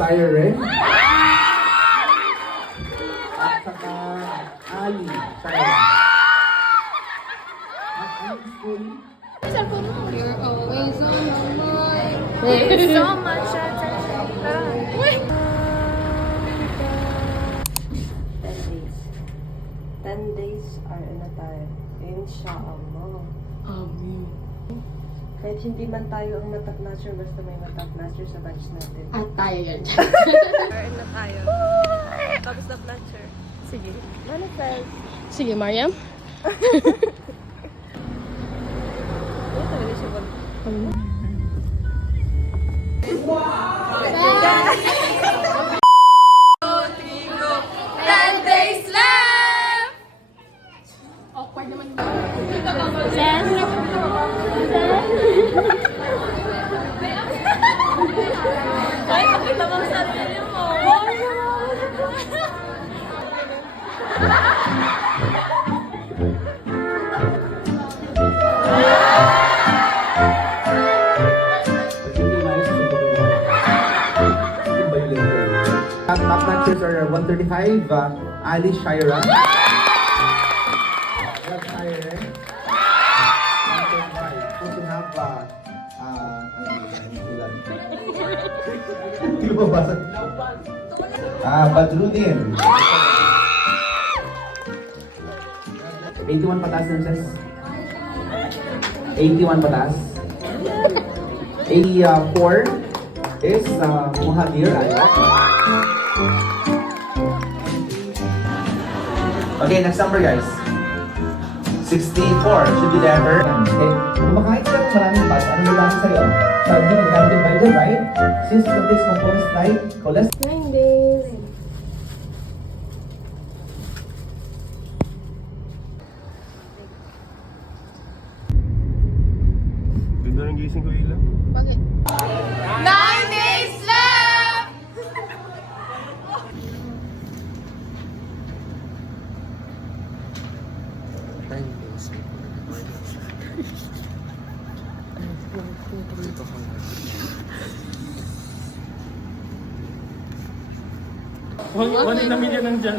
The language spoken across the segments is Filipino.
Syre. At saka Ali Syre. At ang school. You're always on my mind. There's so much attention. 10 days are na tayo. Inshallah. Amen. Kahit hindi man tayo ang matap nature, basta may matap nature sa batch natin. At tayo yan. Kain na tayo. Tapos na nature. Sige. Manifest. Sige, Mariam. Ito talaga siya ba? Awkward naman. Ay, pakita mo ang sarili mo. Top notchers are 135, Ali Shaira. Red Syre. 135. Also have, hindi mo mabasa. Badruddin. 81 patas, nurses. 81 patas. 84 is Muhadir. Okay, next number guys. 64 should be the answer. Okay, kumakain ka ng maraming fats, ano ba lang sa'yo? Sardine, granted by the right? Since the taste components like cholesterol. 9 days. Ganda ng gising ko ilang. Bakit? 9 days left! One in a million nandyan.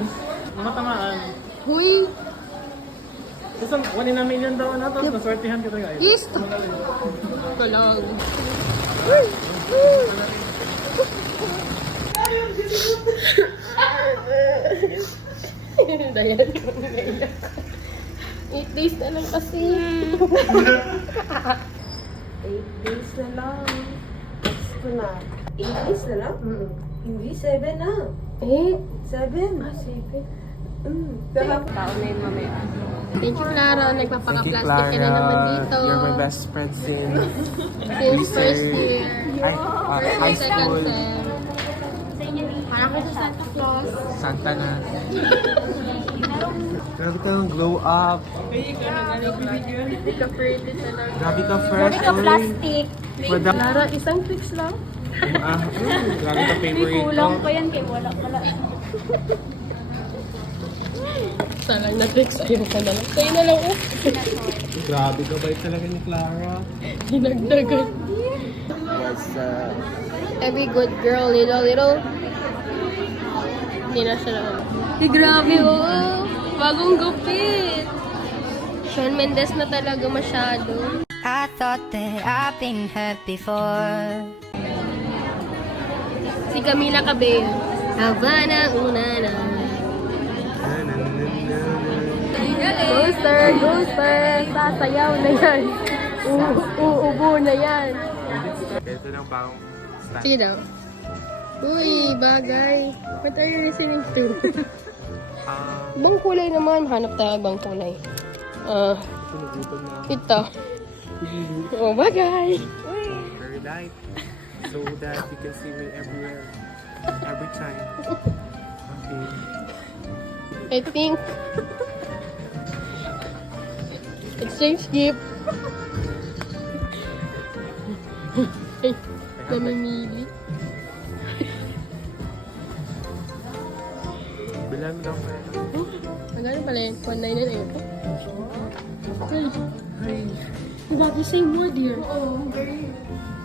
Matamaan. Huy! Tapos 1 in a million daw na, tapos naswertihan ka tayo. Yes! Ito lang. Dahil ko na 8 days na lang kasi. 8 days na lang. Gusto na. 8 days na lang? Hindi, 7 na. 8? 7. 7. Kahapon. Tao na yun mamaya. Thank you, Clara. Nagpapaka-plastic ka na naman dito. You're my best friend since Since first year. high Second school. sem. Parang kita Santa Claus. Santa na. Grabe kang glow up. Hindi ka pretty talaga. Grabe ka fresh. Plastic. Clara, isang fix lang. Grabe ka favorite Kulang ko. pa yan kay wala pala. Salang na fix. Ayaw ka na lang. Sa'yo na lang. Oh. Grabe ka bait talaga ni Clara. Dinagdagan. What's Every good girl, little. Hindi na siya naman. Grabe, oh. Bagong gupit. Shawn Mendes na talaga masyado. I thought that I've been hurt before. Si Camila Cabello. Havana, una na. Ghoster! Sasayaw na yan. Uubo na yan. Ito lang parang style. Sige daw. Uy, bagay. What are you listening to? Ibang kulay naman. Hanap tayo ibang kulay. Sinugutom na. Ito. Oh, bagay. Very light. So that you can see me everywhere. Every time. Okay. I think exchange gift. Ay, namimili. Bilan mo daw kayo. Magkano pala yun? 199 na yun. Hey. Bakit say more, dear?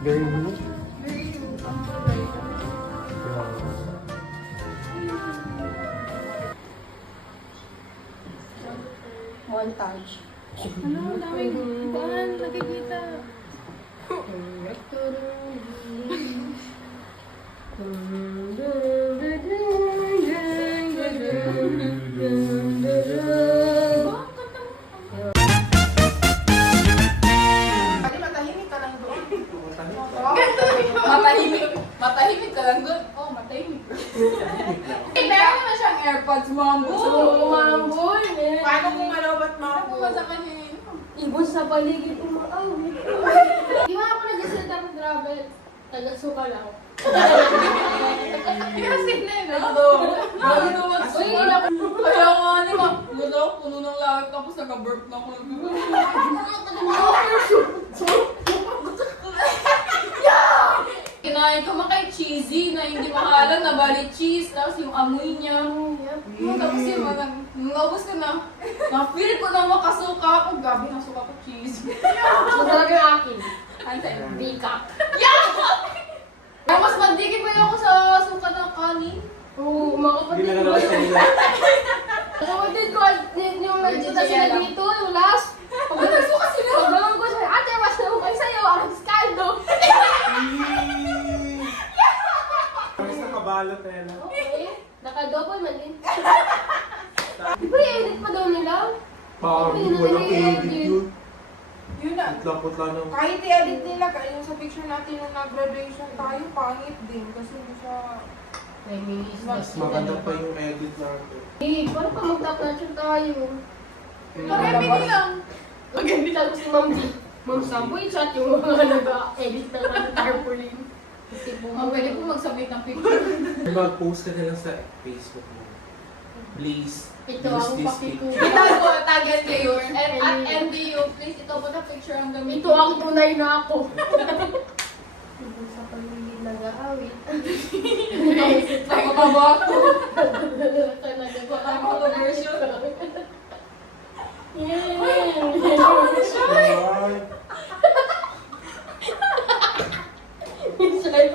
Very good. montage. Ano, daming ban, nakikita. Matahimik ka lang doon. Oh, matahimik. Meron naman siyang AirPods, Mambo. Mamboy, eh. Paano kung malawat, Mambo? Ano sa kanya? Ibon sa paligid, umaawit. Di ba ako nag-isalita ng travel? Taga-sukal ako. Kasi na yun, no? Uy, inak. Kaya nga, di ba? Gusto ako, puno ng langit, tapos nag-burp na ako. Kinain ko makay cheesy na hindi makalam na bali cheese, tapos yung amoy niya. Tapos yung mga, naubos ko na, na-feel ko na makasuka ako. Gabi, nasuka ko cheese. Masarap yung akin. Ano sa'yo? Bika. Mas mandikit pa ako sa suka ng kanin. Oo, mga kapatid ko. Kapatid ko, yung nagpunta sila dito, yung last. Nagsuka sila. Pagbalang ko siya, ate, mas naukay sa'yo, ang skaldo. Mas nakabalot eh, no? Okay, naka-double man din. Di ba i-edit pa daw nila? Walang edit yun. Yun na. Putla-putla nung. Kahit i-edit nila, yung sa picture natin nung nag-graduation tayo, pangit din. Kasi hindi siya... Mas maganda pa yung edit natin. Eh, paano pa mag-top-notcher tayo? Paremi lang. Maganda lang si Ma'am D. Ma'am Sam, boy, chat yung mga nag-edit ng tarpaulin. Kasi po, Pwede po magsubmit ng picture. Mag-post ka na lang sa Facebook mo. Please, ito use ang this pakiko. picture. Itago ko, tagan kayo. At MDU, please, ito po na picture ang gamitin. Ito ang tunay na ako. Ito sa paligid nag-aawit. Nagpapabo ako. Talaga ko Ang controversial. Yeah. Ay,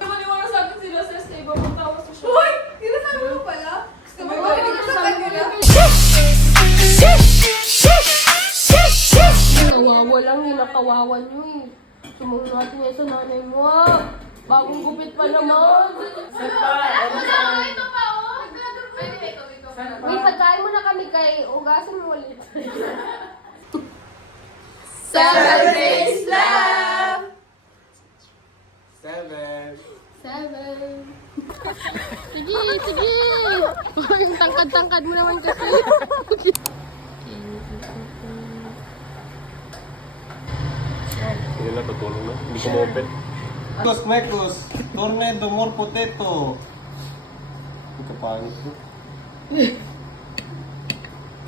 Maniwala sa akin sila sa iba mong tawa sa show. Uy! Sinasabi mo pala? Gusto mo ba? Kawawa lang yun, nakawawa nyo eh. Sumunod natin yan sa nanay mo ah. Bagong gupit pa naman. Ito pa, oh! Wait, pagkain mo na kami kay ugasin mo ulit. 7 days left! 7. 7. Sige, sige. Yung tangkad-tangkad mo naman kasi. Hindi na, tutulong na. Hindi ko ma-open. Mekos, tornado, more potato. Ang kapangit ko.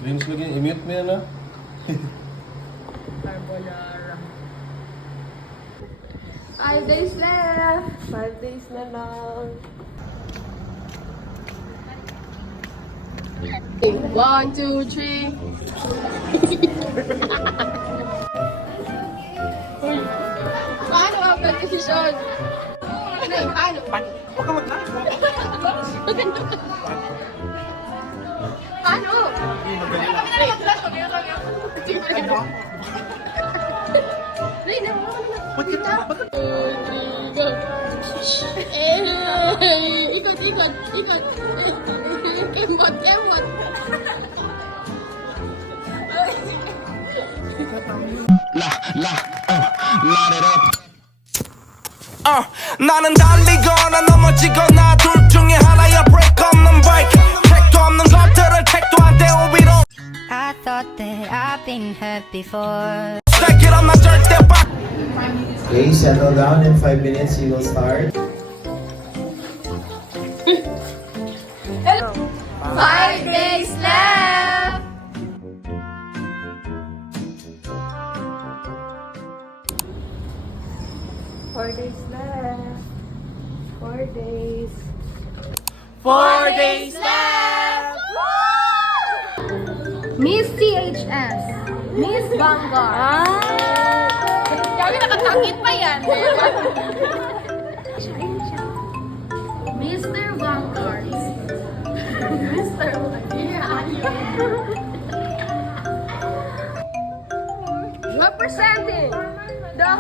Cringe lagi, i-mute mo yan ah. Carbonara. 5 days left. 5 days na lang. 1, 2, 3. Paano ang pag-desisyon? Ano yung paano? Huwag ka mag-live. Paano? Ray, naman na. Kita. Ikot, ikot, ikot. Kemot, kemot. 나는 달리거나 넘어지거나 둘 중에 하나야 break 없는 bike 택도 없는 것들을 택도 안 떼어 위로 I thought that I've been hurt before. Stack it up 나 절대 바 Okay, settle down. In 5 minutes, you will start. 5 days left! Four days left. 4 days. 4 days left Miss THS. Miss Vanguard. Kaya nakatangit pa yan. Mr. Vanguard. Mr. Representing the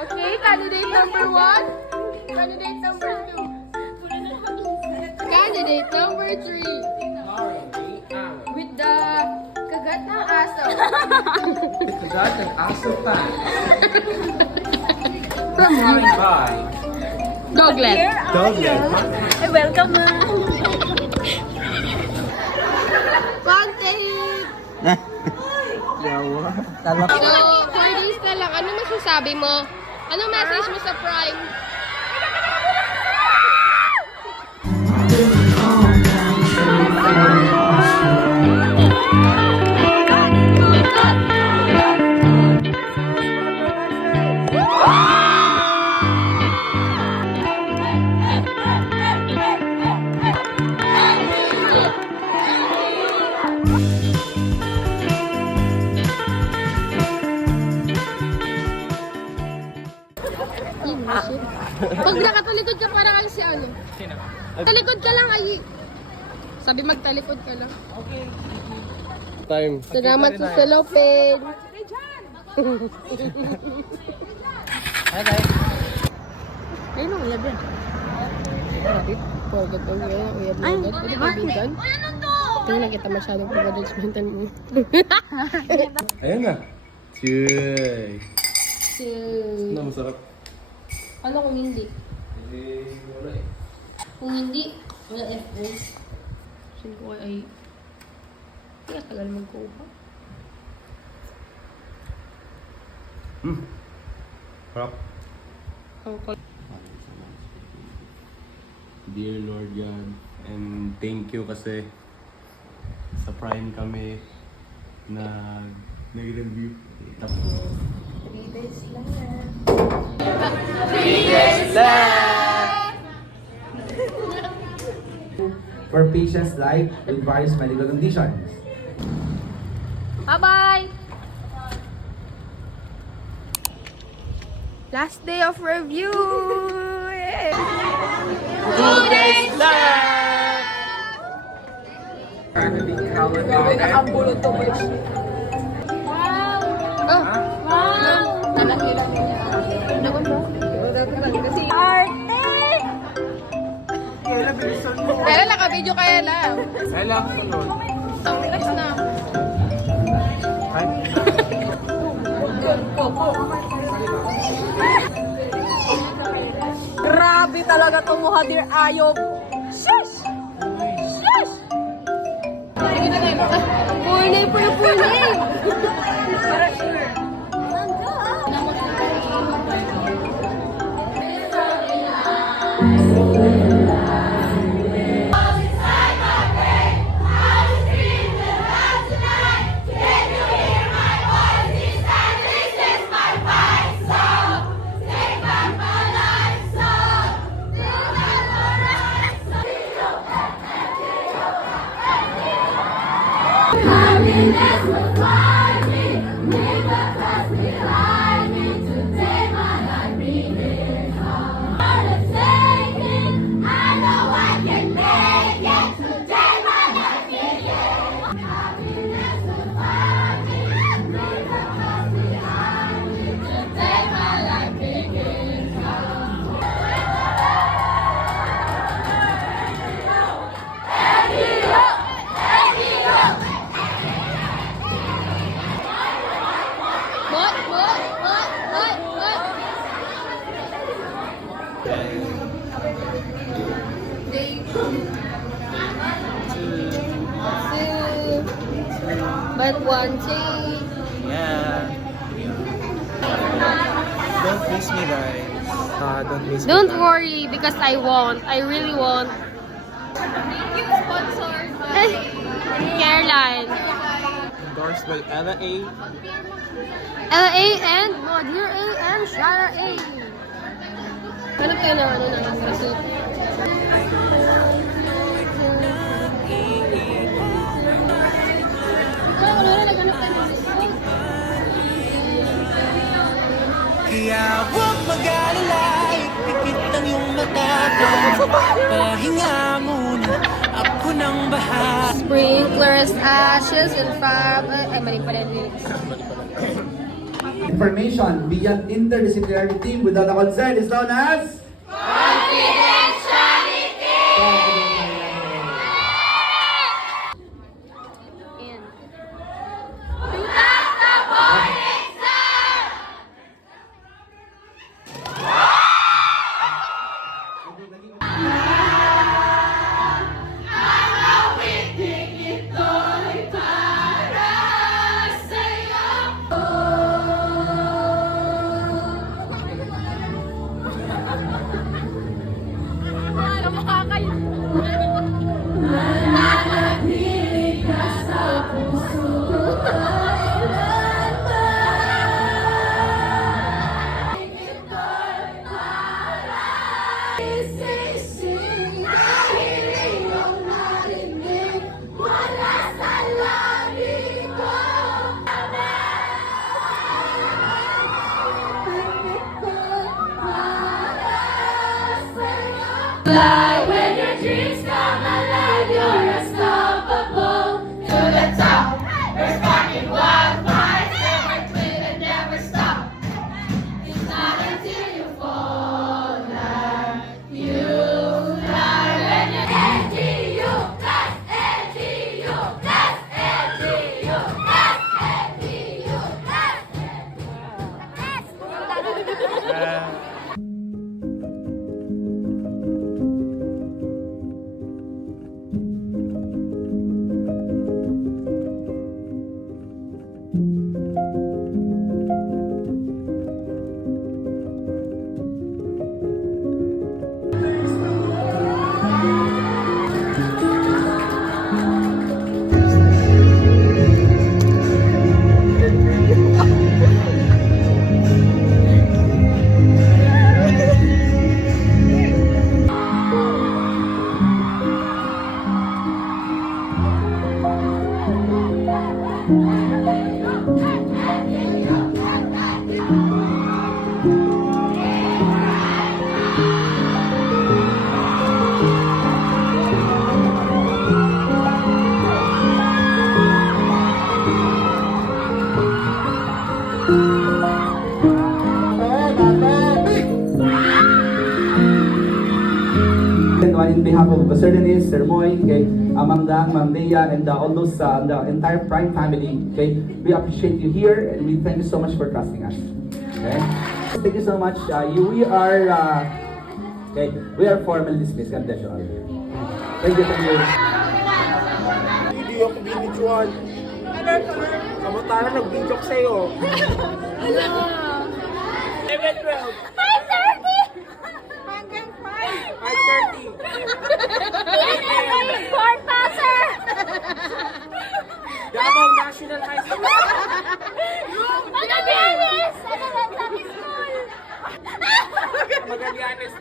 Okay, candidate number 1. Candidate number 2. Candidate number 3. With the kagat ng aso. Kagat ng aso pa. From Bye. Doglet. Welcome na. Content! So, 4 days na lang. Ano masasabi mo? Ano message mo sa Prime? Pag nakatalikod ka, parang ang si ano. Talikod ka lang, ay. Sabi magtalikod ka lang. Time. Salamat sa salopin. Ayun ang uyab yan. Forget ang uyab na agad. Pwede kaibigan. Tingnan lang kita masyadong pag-judgmental mo. Ayan na. Cheers. Chill. Ano, masarap. Ano kung hindi? Wala eh. Kung hindi, wala FO. Sino ko ay... Kaya tagal magkuha. Harap. Ang Dear Lord God, and thank you kasi sa Prime kami na nag-review. Tapos, 3 days lang. For patients life with various medical conditions. Bye-bye! Last day of review! 2 days left! Nakambulot to mo siya. Oh! Wow! Nalang-ilang niya. Kasi Kaya naka-video kaya lang. Ella, sunod. Relax na. grabe talaga itong Muhadir Ayop. Shush! Shush! Pulay, pulay! But one thing. Yeah. Don't miss me, guys. Don't miss me. Don't worry because I won't. I really won't. Sponsored by Caroline. Endorsed by Ella A. LA and Modir A and Shara A. Hanap kayo na ano na receipt. Kaya huwag mag-alala, ipikit ang iyong mata ko. Pahinga muna, ako ng baha. Sprinklers, ashes, and fire. Ay, mali pala yung lyrics. Information beyond interdisciplinary team without a consent is known as And and one in behalf of Baserdanis, Sir Moy, okay, Amanda, Ma'am Bea, and all those, the entire Prime family, okay, we appreciate you here and we thank you so much for trusting us. Okay? Thank you so much. We are formally dismissed. God bless you all. Thank you, thank you. Hindi ako binidyoan. Samantala nag-video ko sa'yo. 11-12. 5:30. Davao National High School. Magallanes. Magallanes.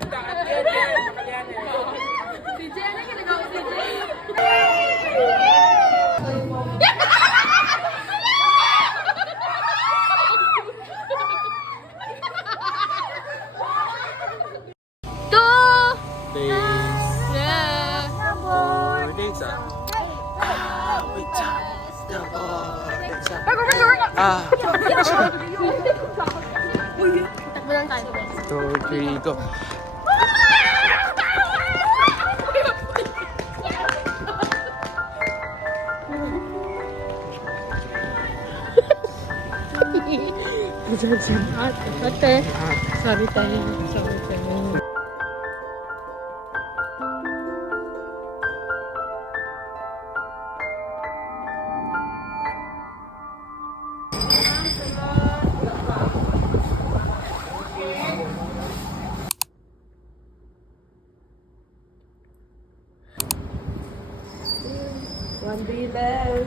Takbo lang tayo. 2, 3, go. Ate, sorry tayo. Sorry tayo. One day left.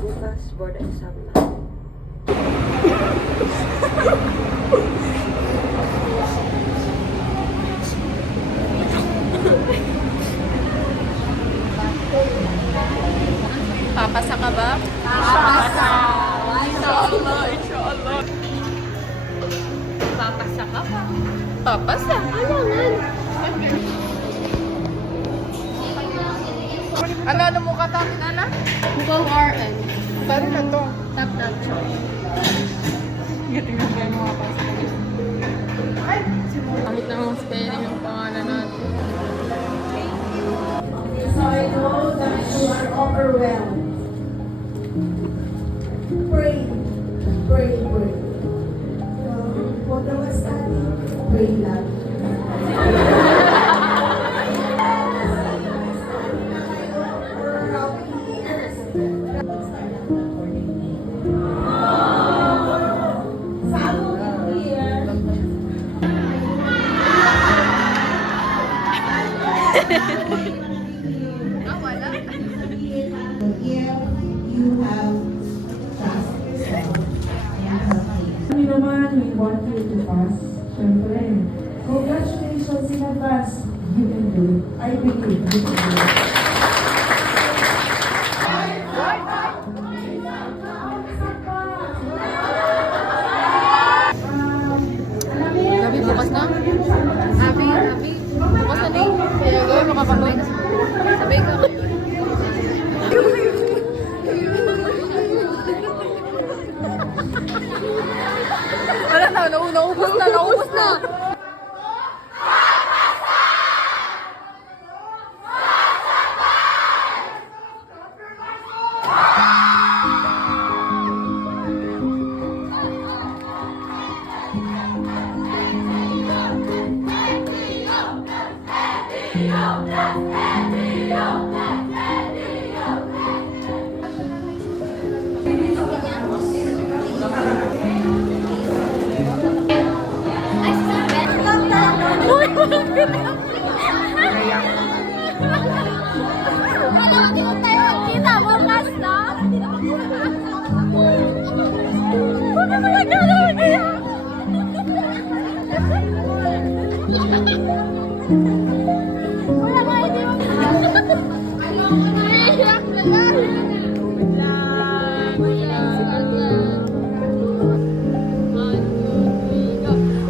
Bukas, board exam na. Papasa ka ba? Papasa! Inshallah, inshallah. Papasa ka ba? Papasa? Ano nga? Ano mo ka tapin, Ana? Mukhang RM. Paano na to? Tap tap chop. Tingnan kayo mga pasok. Kahit na ang spelling ng pangalan natin. So I know that you are overwhelmed. Pray. Pray, pray. Huwag naman study. Pray lang. Kami naman, we want you to pass. Siyempre, congratulations in advance. You can do it. I believe you can do it. Gabi, bukas na? Gabi. Bukas na din. Kaya gawin makapanood. Sabay ka ngayon. Wala na, naubos na.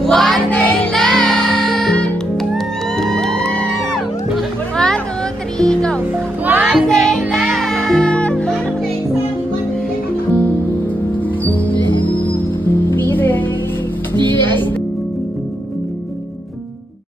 One day left! 1, 2, 3, go! One day left! D-Day.